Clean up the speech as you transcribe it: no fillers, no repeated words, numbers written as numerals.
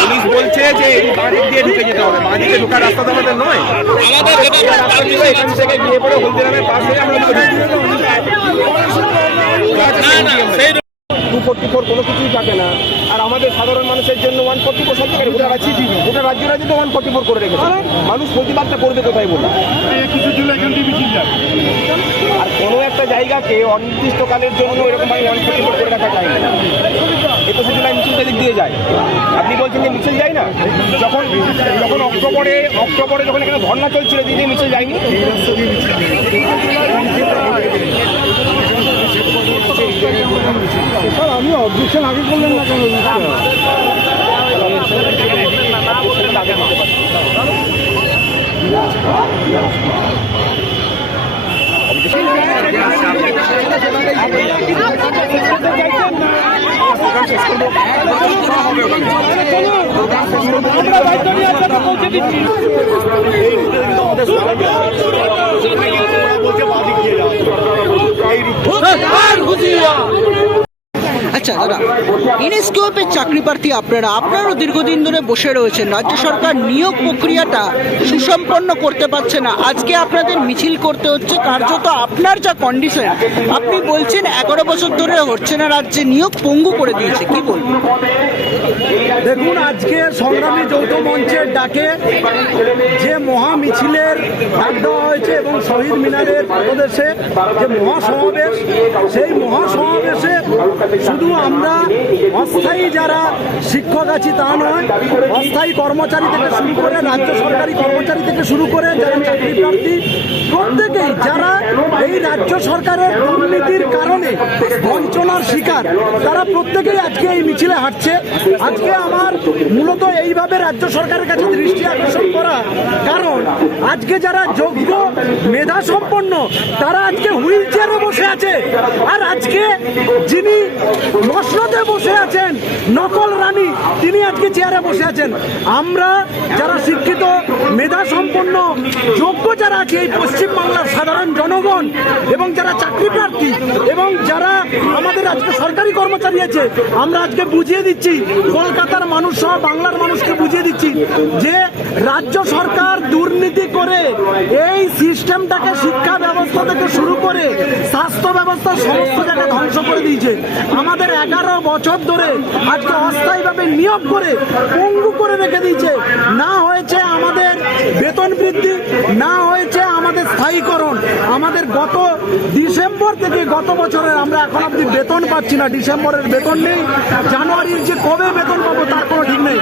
Police বলছে যে এই বাঁদিক দিয়ে ঢুকে যেতে হবে, বাঁদিকে ঢোকার রাস্তা তো আমাদের নয়, এখান থেকে গিয়ে পড়ে হলদিরামের পাশে আমরা 244 কোনো কিছুই থাকে না। আর আমাদের সাধারণ মানুষের জন্য 144 সব থেকে গোটা রাজ্যরা যদি 144 করে রেখেছে, মানুষ প্রতিবাদটা করবে কোথায় বলে? আর কোনো একটা জায়গাকে অনির্দিষ্টকালের জন্য এরকম 144 করে রাখা যায় না। 21 জুলাই মিছিলটা দিক দিয়ে যায়, আপনি বলছেন যে মিছিল যায় না? যখন অক্টোবরে যখন এখানে ধর্না চলছিল দিদি মিছিল যায়নি? আমি অবজেকশন আগে করলেন না কেন? আচ্ছা দাদা, ইনস্কোপের চাকরি প্রার্থী আপনারাও দীর্ঘদিন ধরে বসে রয়েছেন, রাজ্য সরকার নিয়োগ প্রক্রিয়াটা সুসম্পন্ন করতে পারছে না, আজকে আপনাদের মিছিল করতে হচ্ছে, কার্যত আপনার যা কন্ডিশন আপনি বলছেন 11 বছর ধরে হচ্ছে না, রাজ্যে নিয়োগ পঙ্গু করে দিয়েছে, কি বলবেন? দেখুন, আজকে সংগ্রামী যৌথ মঞ্চের ডাকে যে মহা মিছিলের ডাক দেওয়া হয়েছে এবং শহীদ মিনারের প্রদেশে যে মহাসমাবেশ, সেই মহাসমাবেশে শুধু আমরা অস্থায়ী যারা শিক্ষক আছি তা নয়, অস্থায়ী কর্মচারী থেকে শুরু করে রাজ্য সরকারি কর্মচারী থেকে শুরু করে যারা চাকরি প্রার্থী প্রত্যেকেই যারা এই রাজ্য সরকারের দুর্নীতির কারণে বঞ্চনার শিকার, তারা প্রত্যেকেই আজকে এই মিছিলে হাঁটছে। আজকে আমার মূলত এইভাবে রাজ্য সরকারের কাছে দৃষ্টি আকর্ষণ করা, কারণ আজকে যারা যোগ্য মেধা সম্পন্ন তারা আজকে হুইল চেয়ারে বসে আছে, আর আজকে যিনি মসনদে বসে আছেন নকল রানী তিনি আজকে চেয়ারে বসে আছেন। আমরা যারা শিক্ষিত মেধা সম্পন্ন যোগ্য যারা আছে এই পশ্চিমবাংলার সাধারণ জনগণ এবং যারা চাকরি প্রার্থী এবং যারা আমাদের আজকে সরকারি কর্মচারী আছে, আমরা আজকে বুঝিয়ে দিচ্ছি, কলকাতার মানুষ সহ বাংলার মানুষকে বুঝিয়ে দিচ্ছি যে রাজ্য সরকার দুর্নীতি করে এই সিস্টেমটাকে শিক্ষা ব্যবস্থা থেকে শুরু করে স্বাস্থ্য ব্যবস্থা সমস্ত জায়গায় ধ্বংস করে দিয়েছে। আমাদের 11 বছর ধরে আজকে অস্থায়ীভাবে নিয়োগ করে পঙ্গু করে রেখে দিয়েছে। না হয়েছে আমাদের বেতন বৃদ্ধি, না হয়েছে আমাদের স্থায়ীকরণ। আমাদের গত ডিসেম্বর থেকে গত বছরের আমরা এখন অব্দি বেতন পাচ্ছি না, ডিসেম্বরের বেতন নেই, জানুয়ারির যে কবে বেতন পাবো তার কোনো ঠিক নেই।